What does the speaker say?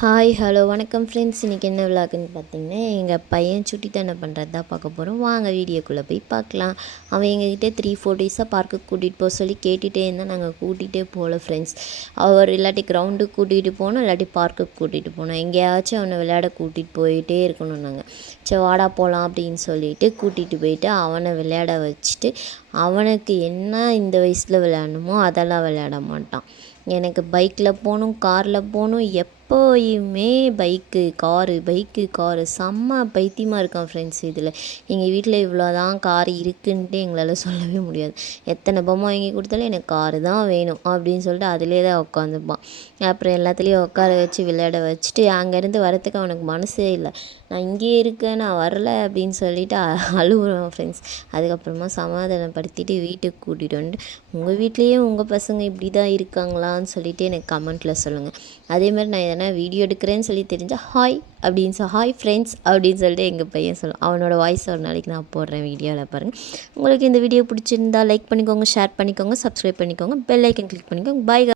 Hi hello வணக்கம் friends. இன்றைக்கி என்ன விளாக்குன்னு பார்த்தீங்கன்னா, எங்கள் பையன் சுட்டித்தனம் பண்ணுறது தான் பார்க்க போகிறோம். வாங்க வீடியோக்குள்ளே போய் பார்க்கலாம். அவன் எங்ககிட்ட 3-4 டேஸாக பார்க்குக்கு கூட்டிகிட்டு போக சொல்லி கேட்டுகிட்டே இருந்தால் நாங்கள் கூட்டிகிட்டே போகல ஃப்ரெண்ட்ஸ். அவர் இல்லாட்டி கிரவுண்டுக்கு கூட்டிகிட்டு போகணும், இல்லாட்டி பார்க்குக்கு கூட்டிகிட்டு போகணும். எங்கேயாச்சும் அவனை விளையாட கூட்டிகிட்டு போயிட்டே இருக்கணும். நாங்கள் சரி வாடா போகலாம் அப்படின்னு சொல்லிட்டு கூட்டிகிட்டு போயிட்டு அவனை விளையாட வச்சுட்டு, அவனுக்கு என்ன இந்த வயசில் விளையாடணுமோ அதெல்லாம் விளையாட மாட்டான். எனக்கு பைக்கில் போகணும், காரில் போகணும், எப்போயுமே பைக்கு காரு செம்ம பைத்தியமாக இருக்கான் ஃப்ரெண்ட்ஸ். இதில் எங்கள் வீட்டில் இவ்வளோ தான் கார் இருக்குன்ட்டு எங்களால் சொல்லவே முடியாது. எத்தனை பொம்மை வாங்கி கொடுத்தாலும் எனக்கு காரு தான் வேணும் அப்படின்னு சொல்லிட்டு அதிலே தான் உட்காந்துப்பான். அப்புறம் எல்லாத்துலேயும் உட்கார வச்சு விளையாட வச்சுட்டு அங்கேருந்து வரத்துக்கு அவனுக்கு மனசே இல்லை. நான் இங்கேயே இருக்கேன், நான் வரல அப்படின்னு சொல்லிட்டு அழுகுறான் ஃப்ரெண்ட்ஸ். அதுக்கப்புறமா சமாதானப்படுத்திட்டு வீட்டுக்கு கூட்டிகிட்டு வந்துட்டு, உங்கள் வீட்லேயே உங்கள் பசங்க இப்படி தான் இருக்காங்களான்னு சொல்லிட்டு எனக்கு கமெண்ட்டில் சொல்லுங்கள். அதேமாதிரி நான் எதனா வீடியோ எடுக்கிறேன்னு சொல்லி தெரிஞ்சால் ஹாய் அப்படின்னு ஹாய் ஃப்ரெண்ட்ஸ் அப்படின்னு சொல்லிட்டு எங்கள் பையன் சொல்லுவான். அவனோட வாய்ஸ் ஒரு நாளைக்கு நான் போடுறேன் வீடியோவில் பாருங்கள். உங்களுக்கு இந்த வீடியோ பிடிச்சிருந்தா லைக் பண்ணிக்கோங்க, ஷேர் பண்ணிக்கோங்க, சப்ஸ்கிரைப் பண்ணிக்கோங்க, பெல் ஐக்கன் கிளிக் பண்ணிக்கோங்க. பாய்.